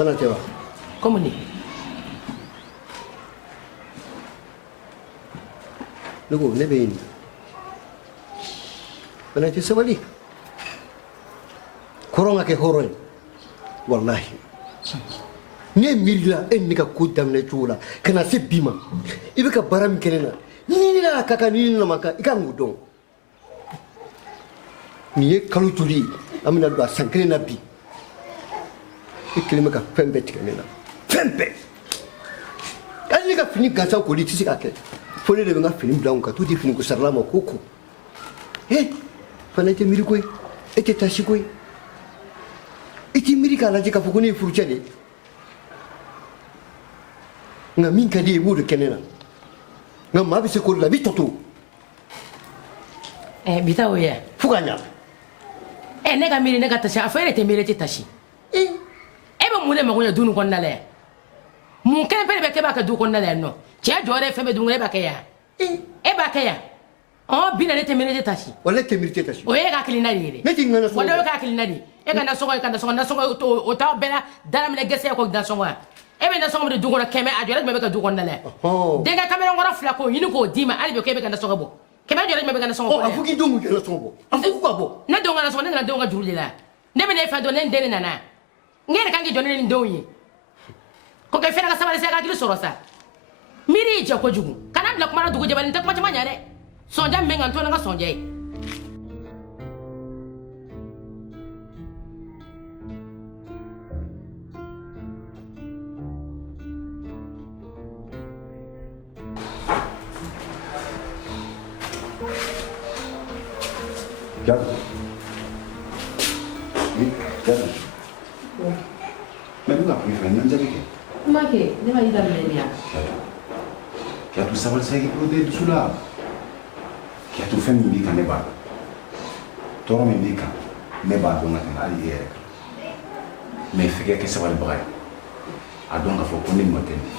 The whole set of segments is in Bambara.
Fana tɛ wa? Comment ni? Ne ko ne bɛ yen. Fana tɛ sabali. Kɔrɔ ka kɛ hɔrɔn ye. Wallahi. Ne miirila e ne ka ko daminɛ cogo la ka na se bi ma. I bɛ ka baara min kɛ ne na. Ni ne ka kan ni ne ma kan I ka n dɔn. Nin ye kalo joli ye? An bɛna don a san kelen na bi. I kelen bɛ ka fɛn bɛɛ tigɛ ne na. Fɛn bɛɛ. Hali ne ka fini gansan koli tɛ se ka kɛ. Fo ne de bɛ n ka fini bila n kan t'u di fini ko sarala ma ko ko. Fana i tɛ miiri koyi. E tɛ tasi koyi. I t'i miiri k'a lajɛ k'a fɔ ko ne ye furucɛ de ye. Nka min ka di ye i b'o de kɛ ne na. Nka maa bɛ se k'o de la i b'i tɔ to. Bi taa o ye. Fo ka ɲa. Ne ka miiri ne ka tasi a fɔ e de tɛ miiri e tɛ tasi. E bɛ mun de mago ɲɛ du nin kɔnɔna la yan? Mun kelen pe de bɛ kɛ b'a kɛ du kɔnɔna la yan nɔ? Cɛ jɔyɔrɔ ye fɛn bɛɛ dun e b'a kɛ yan. E b'a kɛ yan. Bi na ne tɛ miiri e tɛ tasi. Wala e tɛ miiri e tɛ tasi. O ye e ka hakilina de ye. Ne t'i ŋana sɔngɔ. Wala o ye ka hakilina de ye. E ka nasɔngɔ ye ka nasɔngɔ nasɔngɔ o t'aw bɛɛ la daminɛ gɛsɛ ko nasɔngɔ yan. E bɛ nasɔngɔ min di du kɔnɔ 100 a jɔyɔrɔ jumɛn bɛ ka du kɔnɔna la yan? Denkɛ kamalenkɔrɔ 2 k'o ɲini k'o d'i ma hali bi k'e bɛ ka nasɔngɔ bɔ. 100 jɔyɔrɔ jumɛn bɛ ka nasɔngɔ bɔ? A fɔ k'i denw kɛ nasɔngɔ bɔ. A fɔ k'u ka bɔ. Ne denw ka nasɔngɔ ne nana denw ka juru de la. Ne bɛ ne fɛ dɔn ne n den de nana. N yɛrɛ kan k'i jɔ ne ni n denw ye. Ko kɛ fɛnɛ ka sabali sa ka hakili sɔrɔ sa. Miiri y'i jɛ kojugu. Kana bila kuma na dugu jɛbali n tɛ kuma caman ɲɛ dɛ. Sɔnja min bɛ n kan n t'o la n ka sɔnja ye. Jadu. Jadu. Mais nous avons fait un an avec. Maké, ne ma yi daminɛ ni ya. Jadu sabali sa k'i bolo de dusu la. Jadu fɛn min b'i kan ne b'a dɔn. Tɔɔrɔ min b'i kan ne b'a dɔn ka tɛmɛ hali e yɛrɛ kan. Mais f'i ka kɛ sabalibaga ye. A dɔn k'a fɔ ko ne nɔ tɛ nin ye.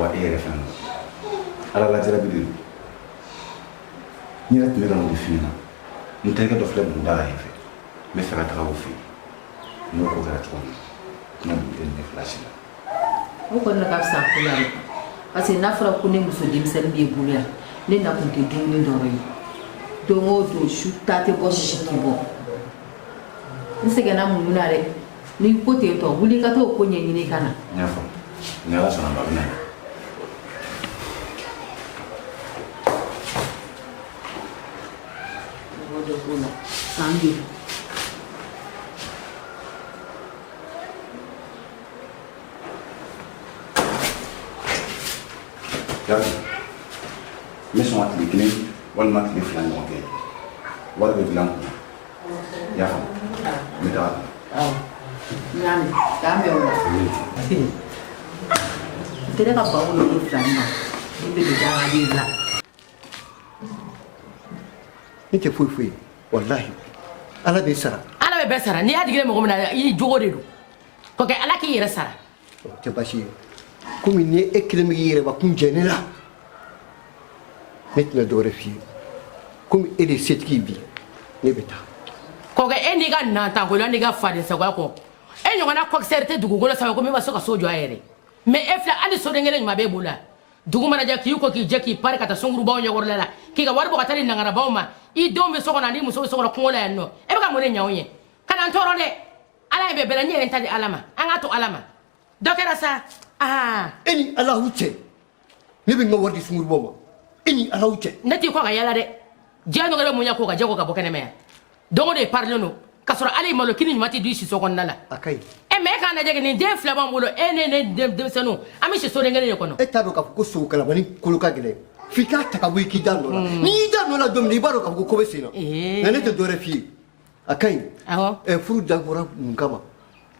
Wa e yɛrɛ fɛnɛ nɔ. Ala lajarabi de don. N yɛrɛ tun bɛ ka mun de f'i ɲɛna. N terikɛ dɔ filɛ Buguda la yen fɛ. N bɛ fɛ ka taga o fɛ yen. N'o ko kɛra cogo min na n tɛ ne fila si la. O kɔni ka fisa ko la parce que n'a fɔra ko ne muso denmisɛnnin b'i bolo yan ne na kun tɛ dumuni dɔrɔn ye don o don su ta tɛ bɔ sisi tɛ bɔ n sɛgɛnna mun na dɛ ni ko ten tɔ wuli ka t'o ko ɲɛɲini ka na. N y'a faamu ni Ala sɔnna ma a bɛ na dɛ. Mɔgɔ dɔ b'o la san joli. Jadu, n bɛ sɔn ka tile 1 walima tile 2 ɲɔgɔn kɛ wari bɛ dilan kun i y'a faamu n bɛ taga. N y'a mɛn k'an bɛn o la. N tɛ ne ka baw wolo 7 ma ne bɛ don daŋaden la. Ne tɛ foyi foyi wallahi Ala bɛ sara. Ala bɛ bɛɛ sara n'i y'a digile mɔgɔ min na i jogo de don. Ko kɛ Ala k'i yɛrɛ sara. Tɛ baasi ye. Komi ni e kelen bɛ k'i yɛrɛbakun jɛ ne la ne tɛna dɔwɛrɛ f'i ye komi e de ye setigi bi ne bɛ taa. Ko kɛ e n'i ka nantankoya n'i ka fadensagoya kɔ e ɲɔgɔnna kokisɛri tɛ dugukolo sanfɛ ko min ma se ka so jɔ a yɛrɛ mais e filɛ hali soden kelen ɲuman b'e bolo la dugu mana jɛ k'i ko k'i jɛ k'i pari ka taa sunkurubaw ɲɛkɔrɔla la k'i ka wari bɔ ka taa di nangarabaw ma i denw bɛ so kɔnɔ ani muso bɛ so kɔnɔ kungo la yan nɔ e bɛ ka mun de ɲɛ anw ye ka na n tɔɔrɔ dɛ Ala ye bɛɛ bɛɛ la n yɛrɛ n ta di Ala ma an k'a to Ala ma dɔ kɛra sa. E ni Ala y'u cɛ ne bɛ n ka wari di sunkurubaw ma e ni Ala y'u cɛ. Ne t'i kɔ ka yala dɛ diya no ga munya ko ga jago ga bokene me dongo de parle no kasoro ali malo kini mati du si so kon nala akai e me ka na jege ni de flaba mulo e ne de senu ami si so de ngene ko no e tado ka ko so kala bani kuluka gele fika ta ka wiki dano la ni dano la dom ni baro ka ko be sino na ne te dore fi akai aho e furu da gora ngama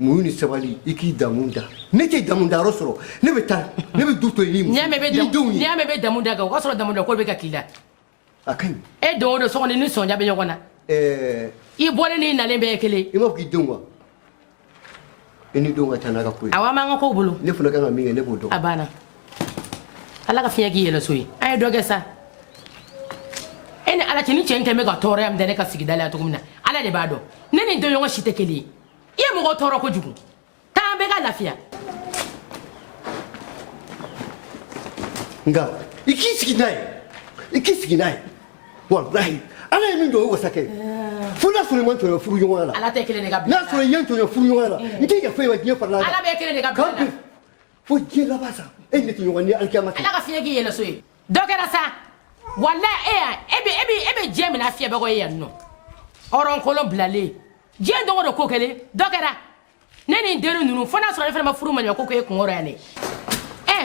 muyuni sabali iki damunda ne te damunda rosoro ne be ta ne be duto ni mu nyame be damunda ga ko so damunda ko be ka kila akai e do so ni so nya be nyona i bole ni na lembe kele i ma ki dongwa eni donga tana ka kuyi awa ma ngako bulu ne funa ka minga ne bodo abana ala ka fiya gi yelo soyi ay doge sa ene ala tini chen keme ga tore am dene ka sigidala to kumna ala de bado ne ni do yonga shite kele ye mo go toro ko jugu ta be ga lafiya nga iki sigi nai wallahi ala min do wo sake funa sunu man to furu yonga la ala te kele ne ga na sunu yan to furu yonga la nti ya fe wa je farla ala be kele ne ga fo je la basa enne ti yonga ni alkiyamata ala ka fiya gi yelo soyi dogera sa walla ebe jemi na fiya be go yen no oron kolon blale je dongo do ko kele dogera neni deru nunu fona so refa ma furu ma ko ko e kun oro ane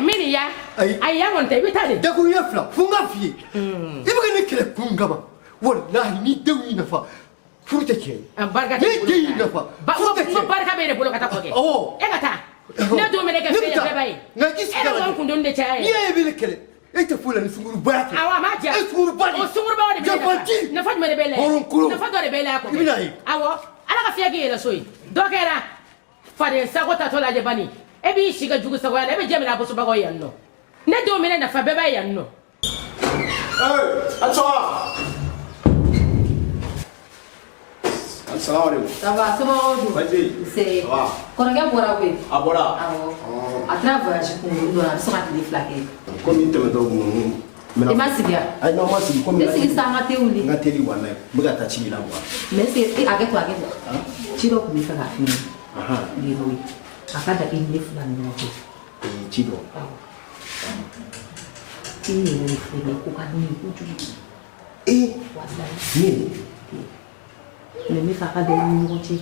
mini ya ay ya won te bitade da ku ya fla funga fi ibe ne kele kunga ba wallahi ni dewi na fa furta ke barka ni dewi na fa furta ke barka be ne bolo kata ko ke oh e kata ne do me ne ke fe be bay na kisi kala e won kundon de chay ye be ne kele e te fula ni sunguru ba ke awa ma ja sunguru ba o sunguru ba de be na fa me be le na fa do de be la ko awo ala ka fiya ke la soyi dokera fade sagota to la je bani e bi shiga jugu sago ala e be jemina bo so bago yanno ne do me ne na fa be bay yanno Ansoa. Assalamualaikum. Ça va, c'est bon. Vas-y. C'est. Va. Quand on regarde pour la web. Ah voilà. À travers voyage pour nous, on a besoin de déflaquer. Comme il te met au Et ma siga. Ay non moi c'est comme Mais c'est ça ngate uli. ngate li wana buga ta chi la wa. Mais c'est avec toi avec. Chiro ko mi fa ka ni. Aha. Ni oui. Akada in le fulani no ko. Chido. Ini ni ni ko ka ni ku ju. Ni. Le mi fa ka de ni ko chi.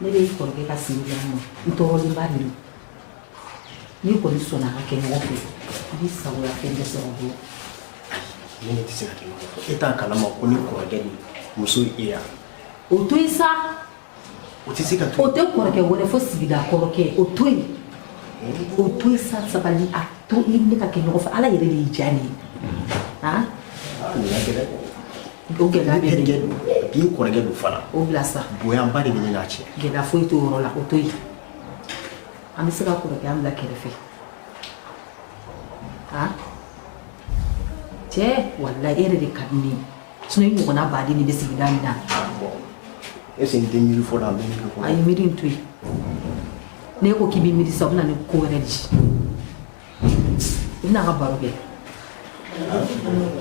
Ne be ko ke ka si ya mo. Nto li ba ni. Ni ko ni sona ka ke no ko. Ni sa wa ke de so ho. Ni ti se ka ke no. Eta kala ma ko ni ko ga ni muso iya. O to isa. O ti se ka O te ko ke wore fo sibida ko ke o to yi. O to isa sabali a to ni ka ke no fa ala yere ni jani. Ha? Ni ya gele. O gela be Bi bi ko ga do fala. o bila sa. Boya ba de ni na chi. Gela fo to ro la o to yi. Ami se ka ko ke am la kere fe. Ha? Che wallahi ere de kadni. Sino yi ko na ba di ni be sibida ni na. Ese ni mi fo la mi ko. Ayi mirin tui. Ne ko kibi miri sa na ne ko wɛrɛ di. Ina ka baro kɛ.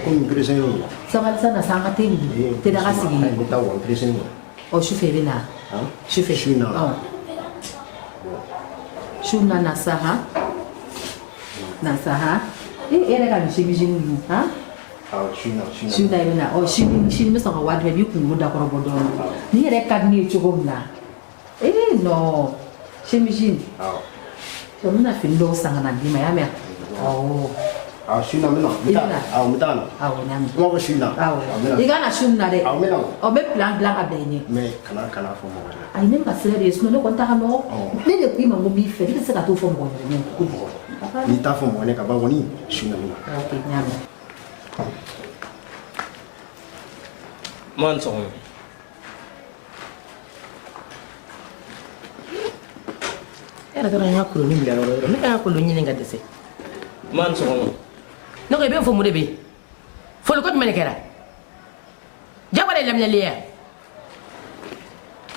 Comme pression yo. Sabali sa na san ka te ni. Te da ka sigi. Ay ta wa pression yo. O sufɛ bɛ na. Sufɛ. Su na. Su na na sa ha. Na sa ha. E yɛrɛ ka misi misi nu ha. Su na bɛ na. O sini bɛ sɔn ka wari bɛɛ b'i kunkolo da kɔrɔ bɔ dɔɔnin. Ni yɛrɛ ka di ne ye cogo min na. Non. Chimijin. So muna fini dɔw san ka na d'i ma i y'a mɛn. Su na mina. Aw mi taa na. Awɔ n y'a mɛn. Kuma ko su na. I kana su min na dɛ. Aw mi na. Ɔ n bɛ plan dilan ka bɛn ɲɛ. Mais kana fɔ mɔgɔ wɛrɛ. Ayi ne bɛ ka sira de ye sinon ne kɔni ta ka nɔgɔ. Ne de ko i ma n ko n b'i fɛ ne tɛ se ka t'o fɔ mɔgɔ wɛrɛ ɲɛ ko bugɔ. N'i t'a fɔ mɔgɔ ɲɛ ka ban kɔni su na mina. Ok n y'a mɛn. Man sɔgɔma. era dɔrɔn an ka koloni bila yɔrɔ yɔrɔ ne ka koloni ɲini ka dɛsɛ Man sɔgɔma. ne ko i bɛ fɔ mun de bɛ yen foli ko jumɛn de kɛra jago de laminɛli ye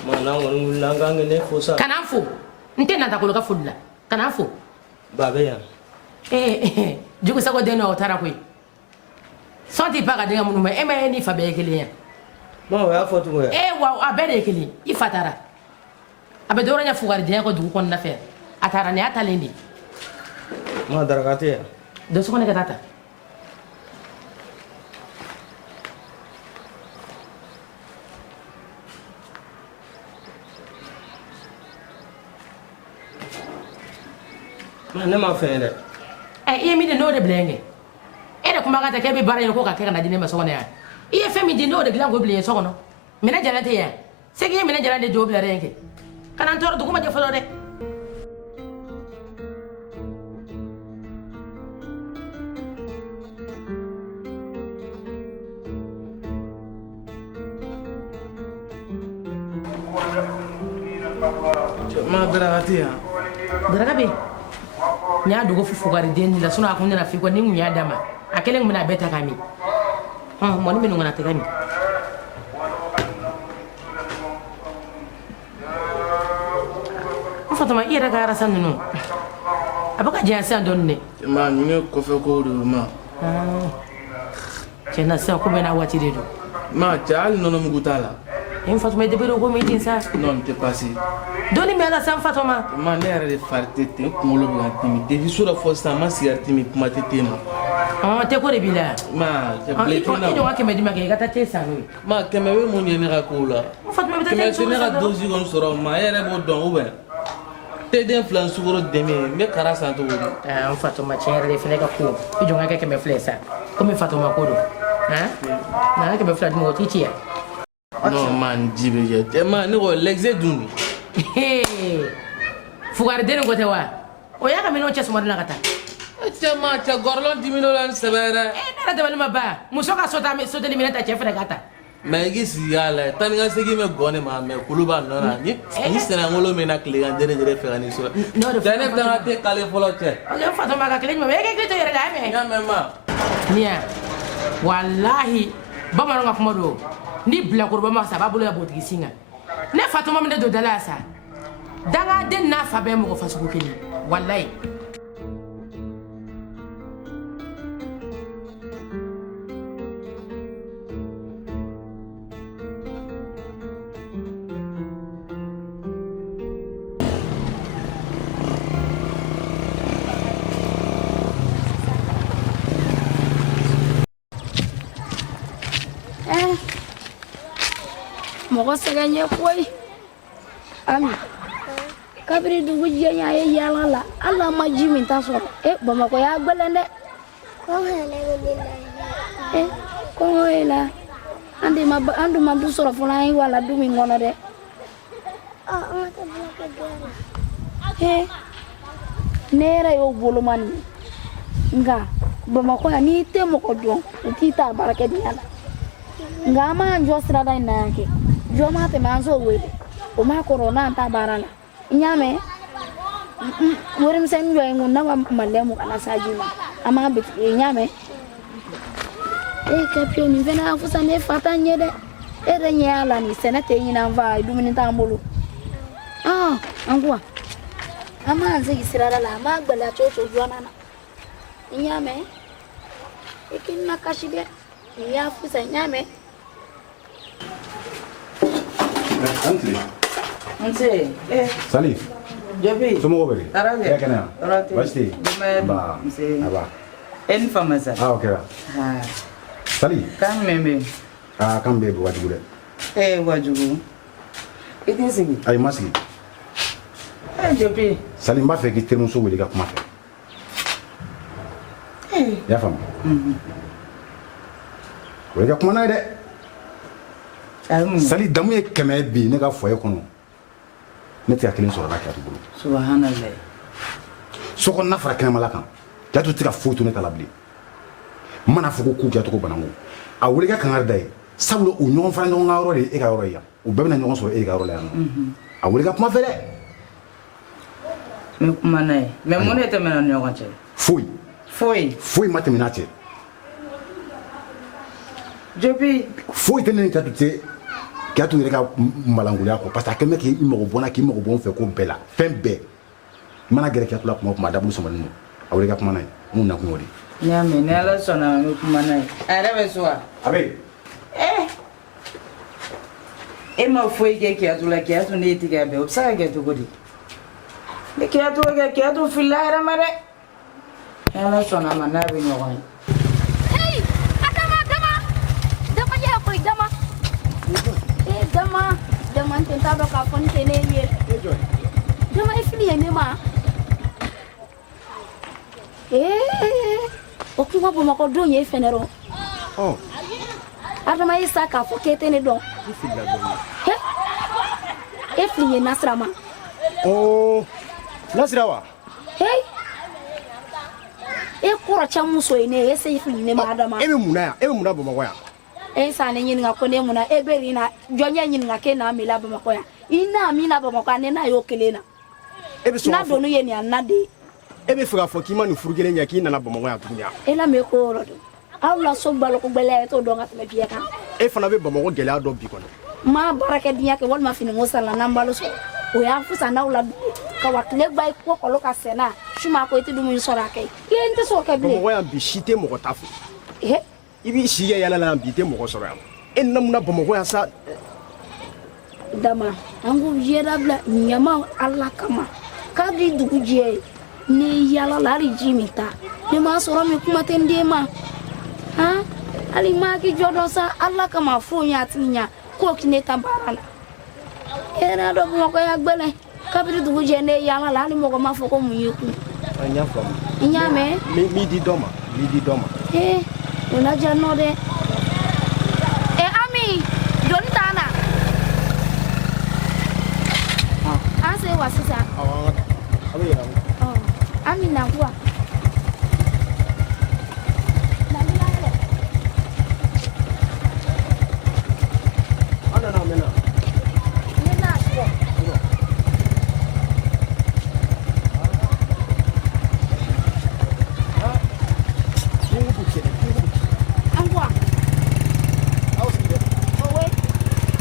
Ma n'an kɔni wulila an k'an kɛnɛ fo sa. kana n fo n tɛ nata kolo ka foli la kana n fo Ba bɛ yan. jugu sago den dɔ o taara koyi sɔn tɛ ba ka denkɛ minnu ma e ma e ni fa bɛɛ ye kelen ye Ma o y'a fɔ cogo ya. wa a bɛɛ de ye kelen i fa taara a bɛ dɔwɛrɛ ɲɛ fugarijɛ ko dugu kɔnɔna fɛ a taara nin y'a talen de Ma daraka tɛ yan. dɔ sɔgɔnɛ ka taa ta Ne m'a fait dɛ. I ye min di n'o de bila yen kɛ e de kuma ka tɛ k'e bɛ baara ɲini ko ka kɛ ka na di ne ma so kɔnɔ yan i ye fɛn min di n'o de dilan k'o bila yen so kɔnɔ minɛ jala tɛ yan c'est que i ye minɛ jala de jɔ bila yen kɛ ka na n tɔɔrɔ dugu ma jɛ fɔlɔ dɛ. Ma daragati ya. Daraka bɛ n y'a dogo fugari den la sinon a kun nana f'i kɔ ni n kun y'a d'a ma a kelen kun bɛna a bɛɛ ta k'a min mɔni bɛ nin kɔnɔ a tɛ ka min. Fatuma i yɛrɛ ka arasa ninnu a bɛ ka janya sisan dɔɔnin dɛ. Ma nin ye kɔfɛ kow de don ma. Tiɲɛ na sisan ko bɛɛ n'a waati de don. Ma cɛ hali nɔnɔ mugu t'a la. Fatuma i tɛ bɛrɛ ko min ten sa. Non tɛ passé. Dɔɔnin bɛ la sisan Fatuma. Ma ne yɛrɛ de fari tɛ ten n kunkolo bɛ ka dimi depuis so dɔ fɔ sisan n ma cigarette min kuma tɛ ten ma. Tɛ ko de b'i la. Ma cɛ i bilen na. ɲɔgɔn 100 di ma kɛ i ka taa te san n'o ye. Ma 100 bɛ mun ɲɛ ne ka kow la. Fatuma i bɛ taa te 100 tɛ ne ka dose kɔni sɔrɔ ma e yɛrɛ b'o dɔn ou bien. Teden fila sukoro dɛmɛ n bɛ kara san cogo di. Fatuma tiɲɛ yɛrɛ de fana ka ko i jɔ n ka kɛ 100 filɛ sa komi Fatuma ko don na n ka 100 fila di ma o t'i ci yan. Non ma n ji bɛ jɛ ma ne ko l'exé dun. Fugari den ko tɛ wa o y'a ka minɛnw cɛ sumari la ka taa. Cɛ ma cɛ gɔrɔlɔn dimina la ni sɛbɛ yɛrɛ. Ne yɛrɛ dabali ma ban muso ka soteli minɛ ta cɛ fana ka ta. Mais i k'i sigi k'a lajɛ taa ni ka segin bɛ gɔ ne ma mais kulu b'a nɔ na ni sɛnɛngolo min na tilegan dere fɛ ka nin sɔrɔ. Cɛ ne bɛ taa n ka te kale fɔlɔ cɛ. Ok Fatuma ka kelen ɲuman mais e k'i to yɛrɛ la mɛ. N y'a mɛn ma. Nin walahi bamananw ka kuma don ni bilakoroba ma sa a b'a bolo ka botigi sin kan ne Fatuma min de don dala sa dangaden n'a fa bɛɛ mɔgɔ fasugu kelen walahi. Mɔgɔ sɛgɛn ye koyi Ami kabiri dugu jɛnya ye yaala la hali an ma ji min ta sɔrɔ Bamakɔ y'a gbɛlɛn dɛ kɔngɔ ye la an dun ma du sɔrɔ fɔlɔ an ye wala du min kɔnɔ dɛ ne yɛrɛ y'o bolomani nka Bamakɔ yan n'i tɛ mɔgɔ dɔn u t'i ta baarakɛdenya la nka an m'an jɔ sirada in na yan kɛ jɔ ma tɛmɛ an s'o wele o ma kɔrɔ n'an ta baara la i y'a mɛn warimisɛnnin dɔ ye n kun n'a ma malilɛ mu kana sa ji ma an m'a bitigi ye i y'a mɛn Kapiyo nin fana y'a fusa ne fa t'an ye dɛ e yɛrɛ ɲɛ y'a la nin sɛnɛ tɛ ɲini an fa dumuni t'an bolo an ko wa an m'an sigi sirada la an m'a gɛlɛya cogo o cogo joona na i y'a mɛn i k'i na kasi dɛ nin y'a fusa i y'a mɛn. Nse. Sali. Jobi. Somɔgɔw bɛ di? Arabe. Ɛ kɛnɛ yan. Arate. Baasi tɛ yen. Denbaya dun. Nse. Aba. E ni fama sa. O kɛra. Sali. Kan jumɛn bɛ yen? Kan bɛ wajugu dɛ. Wajugu. I t'i sigi. Ayi ma sigi. Jobi. Sali n b'a fɛ k'i terimuso wele i ka kuma fɛ. I y'a faamu? O ye ka kuma n'a ye dɛ. Sali damu ye 100 bi ne ka foyer kɔnɔ ne tɛ ka kelen sɔrɔ n'a Kiyatu bolo. Subhanallah. So kɔnɔna fara kɛnɛmala kan Kiyatu tɛ ka foyi to ne ta la bilen. N mana fɔ ko Kiyatu ko bananku a wele ka kangari da ye sabula o ɲɔgɔn fara ɲɔgɔn ka yɔrɔ de ye e ka yɔrɔ ye yan u bɛɛ bɛna ɲɔgɔn sɔrɔ e ka yɔrɔ la yan nɔ a wele ka kuma fɛ dɛ. N bɛ kuma n'a ye mais mun de tɛmɛna ni ɲɔgɔn cɛ? Foyi ma tɛmɛ n'a cɛ. Jobi. Foyi tɛ ne ni Kiyatu tɛ Kiyatu yɛrɛ ka malanguya kɔ parce que a kɛlen bɛ k'i mago bɔ n na k'i mago bɔ n fɛ ko bɛɛ la fɛn bɛɛ i mana gɛrɛ Kiyatu la kuma o kuma a dabulu sɔmalen don a wele ka kuma n'a ye mun nakun y'o de ye. N y'a mɛn ni Ala sɔnna n bɛ kuma n'a ye a yɛrɛ bɛ so wa? A bɛ yen. E ma foyi kɛ Kiyatu la Kiyatu ne ye tigɛ bɛɛ o bɛ se ka kɛ cogo di? Ni Kiyatu bɛ kɛ Kiyatu filila a yɛrɛ ma dɛ ni Ala sɔnna a ma n'a bɛ ɲɔgɔn ye. Dama n tɛ t'a dɔn k'a fɔ n tɛ ne ye dama i fili ye ne ma o kuma Bamakɔ don ye fɛnɛ rɔ Adama Isa k'a fɔ k'e tɛ ne dɔn e fili ye Nasira ma Nasira wa e kɔrɔcɛ muso ye ne e se fili ne ma Adama e bɛ mun na yan e bɛ mun na Bamakɔ yan e sa ne ɲininka ko ne mun na e bɛ rin na jɔn ye ɲininka k'e n'a mi la Bamakɔ yan i n'a mi la Bamakɔ ne n'a y'o kelen na e bɛ sɔn n'a donu ye nin a na de e bɛ fɛ k'a fɔ k'i ma nin furu kelen ɲɛ k'i nana Bamakɔ yan tuguni e la me ko yɔrɔ don aw la so baloko gbɛlɛ t'o dɔn ka tɛmɛ biɲɛ kan e fana bɛ Bamakɔ gɛlɛya dɔn bi kɔnɔ ma baarakɛ diɲɛ kɛ walima fini ko sala n'an balo sɔrɔ o y'a fusa n'aw la ka wa tile gba i ko kɔlɔ ka sɛnɛ suma ko i tɛ dumuni sɔrɔ a kɛ i n tɛ sɔn kɛ bilen Bamakɔ yan bi si tɛ mɔgɔ ta fɛ i b'i si kɛ yala la yan bi i tɛ mɔgɔ sɔrɔ yan e namuna Bamakɔ yan sa Dama an ko yɛrɛ bila ɲama Ala kama k'a di dugu jɛ ne yala la hali ji min ta ne m'a sɔrɔ min kuma tɛ n den ma hali maa k'i jɔ dɔ sa Ala kama fo n y'a tigi ɲa k'o k'i ne ta baara la yɛrɛ dɔ Bamakɔ ya gbɛlɛ kabiri dugu jɛ ne yala la hali mɔgɔ m'a fɔ ko mun ye kun n y'a faamu n y'a mɛn mi di dɔ ma o la diya nɔ dɛ Ami joli t'a na an se wa sisan a bɛ yɛlɛ Ami na quoi